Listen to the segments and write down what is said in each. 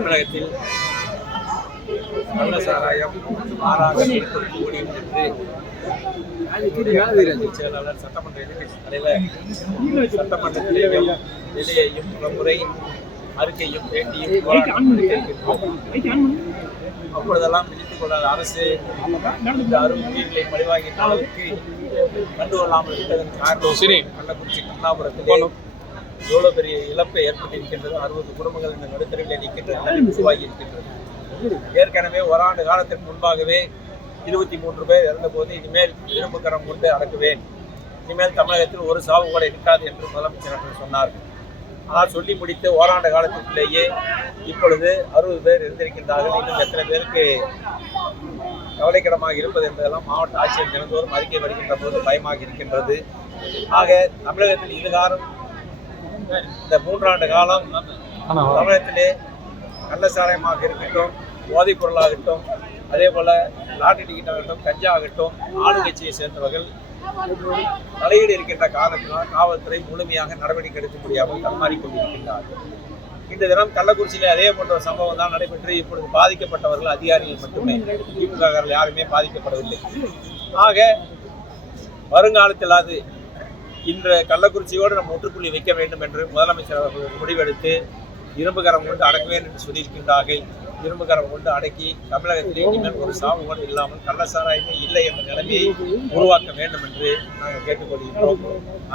தமிழகத்தில் கள்ள சாராயம் மாறாக முடியும் என்று செயலாளர் சட்டமன்ற எதிர்க்கட்சி தலைவர் சட்டமன்றத்திலேயும் வெளியேயும் பலமுறை அறிக்கையும் வேண்டியும் அப்பொழுதெல்லாம் விதித்துக் கொள்ளாத அரசு இந்த அருமைகளை பழிவாகின்ற அளவுக்கு கண்டுகொள்ளாமல் இருப்பதன் காரணம் கள்ளக்குறிச்சி கண்ணாபுரத்திலே எவ்வளவு பெரிய இழப்பை ஏற்பட்டிருக்கின்றது. 60 குடும்பங்கள் இந்த நடுத்தரவில் நிற்கின்ற நிலைமை உருவாகி இருக்கின்றது. ஏற்கனவே ஓராண்டு காலத்திற்கு முன்பாகவே 23 பேர் இறந்தபோது இனிமேல் இரும்பு கரம் கொண்டு அடக்குவேன், இனிமேல் தமிழகத்தில் ஒரு சாவு கூட இருக்காது என்று முதலமைச்சர் அவர்கள் சொன்னார்கள். ஆனால் சொல்லி முடித்து ஓராண்டு காலத்திலேயே இப்பொழுது 60 பேர் இருந்திருக்கின்றார்கள். இன்னும் எத்தனை பேருக்கு கவலைக்கிடமாக இருப்பது என்பதெல்லாம் மாவட்ட ஆட்சியர் தினந்தோறும் அறிக்கை வருகின்ற போது பயமாக இருக்கின்றது. ஆக தமிழகத்தில் இதுகாரம் இந்த 3 ஆண்டு காலம் தமிழகத்திலே கள்ளச்சாராயமாக இருக்கட்டும், போதைப் பொருளாகட்டும், அதே போல லாட்டரி டிக்கெட் ஆகட்டும், கஞ்சா ஆகட்டும், ஆளுங்கட்சியை சேர்ந்தவர்கள் தலையீடு இருக்கின்ற காரணத்தினால் காவல்துறை முழுமையாக நடவடிக்கை எடுக்க முடியாமல் தடுமாறிக்கொண்டிருக்கின்றார்கள். இந்த தினம் கள்ளக்குறிச்சியிலே அதே போன்ற ஒரு சம்பவம் தான் நடைபெற்று இப்பொழுது பாதிக்கப்பட்டவர்கள் அதிகாரிகள் மட்டுமே, திமுக யாருமே பாதிக்கப்படவில்லை. ஆக வருங்காலத்தில் அது இன்று கள்ளக்குறிச்சியோடு நம்ம முற்றுப்புள்ளி வைக்க வேண்டும் என்று முதலமைச்சர் அவர்கள் முடிவெடுத்து இரும்பு கரம் கொண்டு அடக்குவேன் என்று சொல்லியிருக்கின்றார்கள். இரும்பு கரம் கொண்டு அடக்கி தமிழகத்திலே இனிமேல் ஒரு சாவு கூட இல்லாமல் கள்ளச்சாராயமே இல்லை என்ற நிலைமையை உருவாக்க வேண்டும் என்று நாங்கள் கேட்டுக்கொள்கின்றோம்.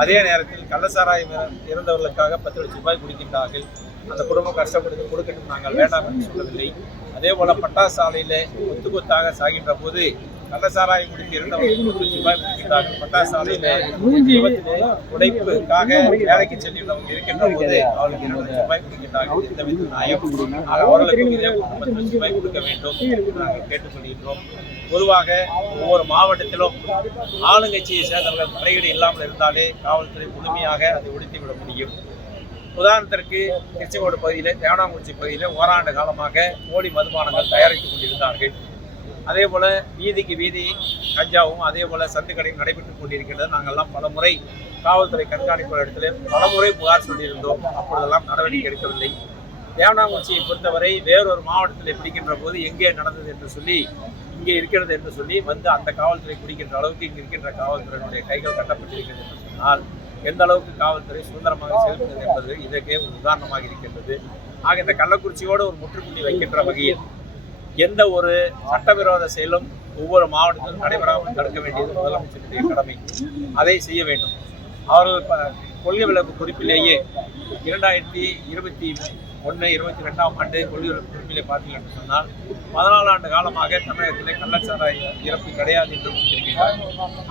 அதே நேரத்தில் கள்ளச்சாராயம் இறந்தவர்களுக்காக 10 லட்சம் ரூபாய் கொடுக்கின்றார்கள். அந்த குடும்பம் கஷ்டப்படுத்தி கொடுக்கட்டும், நாங்கள் வேண்டாம் என்று சொல்லவில்லை. அதே போல பட்டாசு ஆலையிலே கொத்து கொத்தாக சாகின்ற போது கள்ளச்சாராயம் குடித்து இருந்தவர்கள் 10 லட்சம் ரூபாய் கொடுக்கின்றார்கள். பட்டாசு ஆலையிலே உடைப்புக்காக வேலைக்கு செல்கின்றவங்க இருக்கின்ற போது அவர்களுக்கு 2 லட்சம் ரூபாய் கொடுக்கின்றார்கள். இந்த வித நியாயம் அவர்களுக்கும் இதே 10 லட்சம் ரூபாய் கொடுக்க வேண்டும் என்று நாங்கள் கேட்டுக்கொள்கின்றோம். பொதுவாக ஒவ்வொரு மாவட்டத்திலும் ஆளுங்கட்சியை சேர்ந்தவர்கள் தலையீடு இல்லாமல் இருந்தாலே காவல்துறை முழுமையாக அதை ஒழித்துவிட முடியும். உதாரணத்திற்கு திருச்செங்கோடு பகுதியிலே, தேவனாங்குறிச்சி பகுதியிலே ஓராண்டு காலமாக போலி மதுபானங்கள் தயாரித்துக் கொண்டிருந்தார்கள். அதே போல வீதிக்கு வீதி கஞ்சாவும் அதே போல சந்துக்கடையும் நடைபெற்றுக் கொண்டிருக்கின்றது. நாங்கள்லாம் பலமுறை காவல்துறை கண்காணிப்பு இடத்துல பலமுறை புகார் சொல்லியிருந்தோம். அப்பொழுதெல்லாம் நடவடிக்கை எடுக்கவில்லை. தேவனாங்குறிச்சியை பொறுத்தவரை வேறொரு மாவட்டத்தில் பிடிக்கின்ற போது எங்கே நடந்தது என்று சொல்லி, இங்கே இருக்கிறது என்று சொல்லி வந்து அந்த காவல்துறை பிடிக்கின்ற அளவுக்கு இங்கே இருக்கின்ற காவல்துறையினுடைய கைகள் கட்டப்பட்டிருக்கிறது என்று சொன்னால் எந்த அளவுக்கு காவல்துறை சுதந்திரமாக செயல்படுகிறது என்பது இதற்கே ஒரு உதாரணமாக இருக்கின்றது. ஆக இந்த கள்ளக்குறிச்சியோடு ஒரு முற்றுப்புள்ளி வைக்கின்ற வகையில் எந்த ஒரு சட்டவிரோத செயலும் ஒவ்வொரு மாவட்டத்திலும் நடைபெறாமல் தடுக்க வேண்டியது முதலமைச்சருடைய கடமை. அதை செய்ய வேண்டும். அவர்கள் கொள்கை விளக்கு குறிப்பிலேயே 2021, 22ஆம் ஆண்டு கொள்கை விளக்கு குறிப்பிலே பார்த்தீர்கள் என்று சொன்னால் 14 ஆண்டு காலமாக தமிழகத்திலே கள்ளச்சாராய இறப்பு கிடையாது என்று கொடுத்திருக்கிறார்.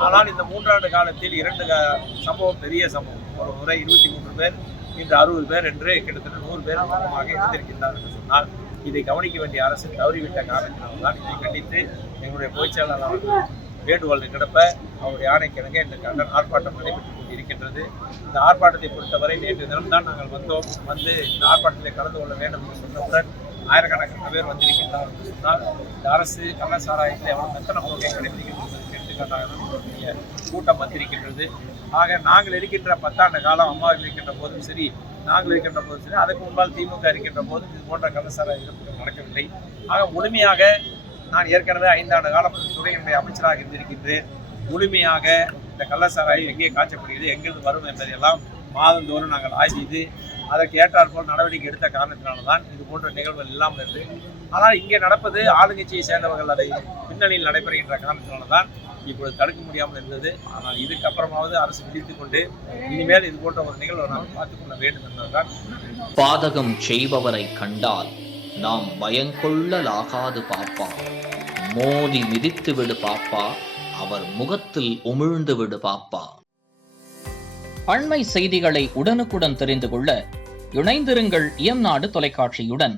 ஆனால் இந்த 3 ஆண்டு காலத்தில் 2 சம்பவம், பெரிய சம்பவம். ஒரு முறை 23 பேர், இன்று 60 பேர் என்று கிட்டத்தட்ட 100 பேர் மொத்தமாக இருந்திருக்கின்றார் என்று சொன்னால் இதை கவனிக்க வேண்டிய அரசு தவறிவிட்ட காரணத்தினால்தான் இதை கண்டித்து எங்களுடைய பொதுச் செயலாளர் அவர்கள் வேண்டுகோள் கிடப்ப அவருடைய ஆணைக்கிணங்க இந்த கண்டன ஆர்ப்பாட்டம் நடைபெற்றுக் கொண்டிருக்கின்றது. இந்த ஆர்ப்பாட்டத்தை பொறுத்தவரை நேற்று தினம்தான் நாங்கள் வந்தோம். வந்து இந்த ஆர்ப்பாட்டத்தில் கலந்து கொள்ள வேண்டும் என்று சொன்னவுடன் ஆயிரக்கணக்கான பேர் வந்திருக்கின்றார் என்று சொன்னால் இந்த அரசு கள்ளச்சாராயத்தில் எவ்வளவு மெத்தன போக்கை கடைபிடிக்கின்றது எடுத்துக்காட்டாக கூட்டம் வந்திருக்கின்றது. ஆக நாங்கள் இருக்கின்ற 10 ஆண்டு காலம் அம்மாவில் இருக்கின்ற போதும் சரி, நாங்கள் இருக்கின்ற போதும் சரி, அதற்கு முன்பால் திமுக இருக்கின்ற போதும் இது போன்ற கள்ளச்சாராய இறப்புகள் நடக்கவில்லை. ஆக முழுமையாக நான் ஏற்கனவே 5 ஆண்டு காலம் துறையினுடைய அமைச்சராக இருந்திருக்கின்றேன். முழுமையாக இந்த கள்ளச்சாராயம் எங்கே காய்ச்சப்படுகிறது, எங்கிருந்து வரும் என்பதையெல்லாம் மாதந்தோறும் நாங்கள் ஆய்வு செய்து அதற்கு ஏற்றாற்போல் நடவடிக்கை எடுத்த காரணத்தினால்தான் இது போன்ற நிகழ்வுகள் இல்லாமல் இருந்து. ஆனால் இங்கே நடப்பது ஆளுங்கட்சியை சேர்ந்தவர்கள் அதை பின்னணியில் நடைபெறுகின்ற காரணத்தினால்தான் இப்பொழுது தடுக்க முடியாமல் இருந்தது. ஆனால் இதுக்கப்புறமாவது அரசு விழித்துக் கொண்டு இனிமேல் இது போன்ற ஒரு நிகழ்வை நாம் பார்த்துக் கொள்ள வேண்டும் என்பதுதான். பாதகம் செய்பவரை கண்டால் நாம் பயங்கொள்ளலாகாது பாப்பா, மோதி மிதித்து விடு பாப்பா, அவர் முகத்தில் உமிழ்ந்து விடு பாப்பா. அண்மை செய்திகளை உடனுக்குடன் தெரிந்து கொள்ள இணைந்திருங்கள் இயம்நாடு தொலைக்காட்சியுடன்.